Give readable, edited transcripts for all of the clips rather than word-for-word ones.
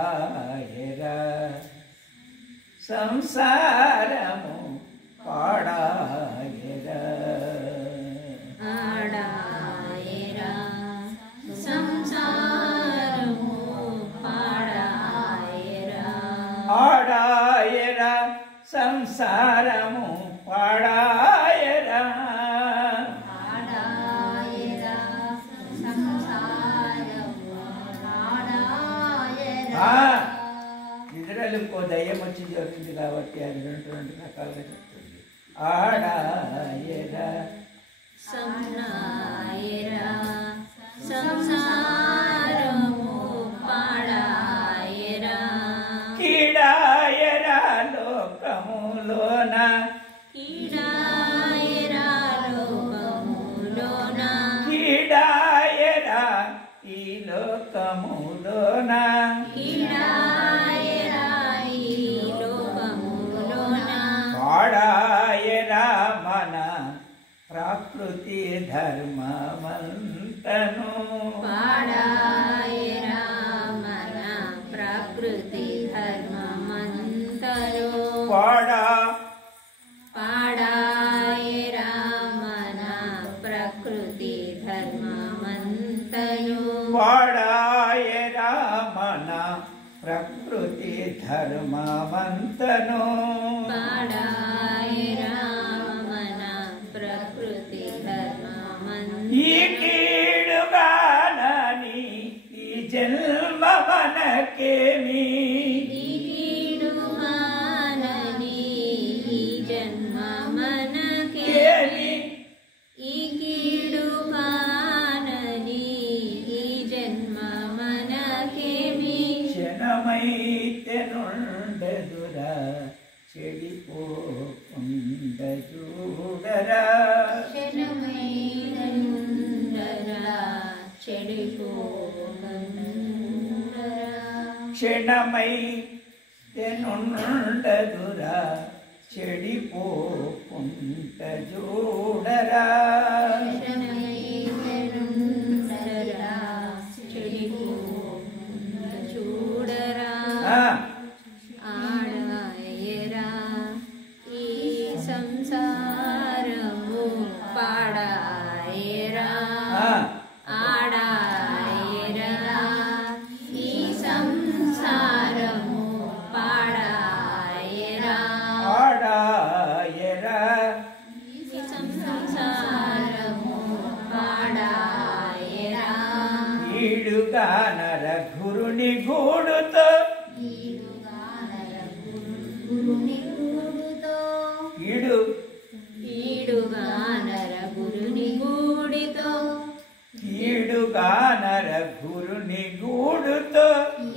ఆడయరా సంసారము పాడాయరా ఆడాయరా సంసారము పాడాయరా ఆడాయరా సంసారము పాడాయరా ఆడాయరా సంసారము పాడాయరా నిద్రలకు దయ్యం వచ్చి జరిగింది కాబట్టి అది రెండు రకాలుగా చెప్తుంది. ఆడాయరా సన్నాయరా సంసారము పాడాయరా కీడాయరా లోకములోన కీడాయరా లోకములోన కీడాయరా ఈ లోకములోన కీడాయరా ఈ లోకములోన పాడాయరా మన ప్రకృతి ధర్మమంతను పాడాయరా మన ప్రకృతి ధర్మమంతరు పాడాయరా మన ప్రకృతి ధర్మమంతరు పాడాయరా మన ప్రకృతి ధర్మమంతను పాడాయరా మన ప్రకృతి ధర్మమంతరు ఈ కీడుగానని ఈ జన్మ మనకేమి ఈ కీడుగానని ఈ జన్మ మనకేమి ఈ కీడుగానని ఈ జన్మ మనకేమి క్షణమైతే నుండదురా చెడిపోకుండ చూడరా క్షణమైనందరా చెడిపోకుండరా క్షణమైతే నుండదురా చెడిపోకుండ చూడరా క్షణమైనందరా చెడిపోకుండ చూడరా ఆడాయరా ఈ సంసారము పాడాయరా ఆడాయరా ఈ సంసారము పాడాయరా ఆడాయరా ఈ సంసారము పాడాయరా ఈడుగా నరఘురుని గూడుతో ఈడు ఈడుగా నరగురుని గూడితో ఈడుగా నరఘురుని గూడుతో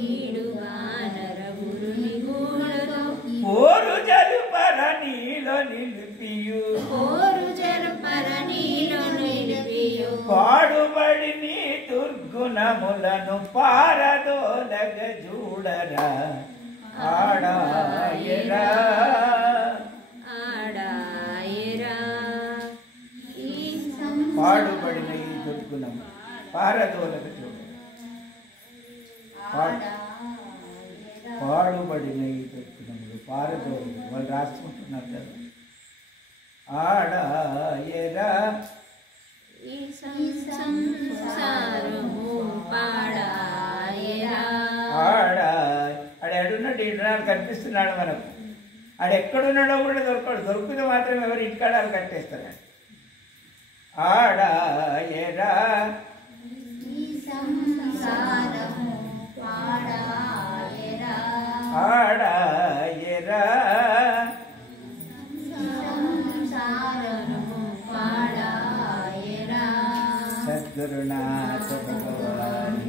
ఈడుగా నరగురుని గూడుతో పోరు జరుపర నీలో నిలిపియు కోరు జరపర నీలో నిలిపియు పాడుబడి నీ దుర్గుణములను పారదోలగ చూడరా ఆడాయరా ఆడాయరా ఈ పాడుబడిన ఈ దుర్గుణము పారదోలగ చూడరా పాడుబడిన ఈ దుర్గుణములు పారదోలగ వాళ్ళు రాసుకుంటున్నారు కదా. ఆడాయరా ఈ సంసారము పాడాయరా ఆడున్నాడు ఇంటున్నాడు కనిపిస్తున్నాడు మనకు. ఆడెక్కడున్నాడో కూడా దొరకడు. దొరికితే మాత్రం ఎవరు ఇంటికాడాలు కట్టేస్తాడు. ఆడాయరా ఈ సంసారము పాడాయరా ఆడాయరా సంసారము పాడాయరా సద్గురునాథ భగవాన్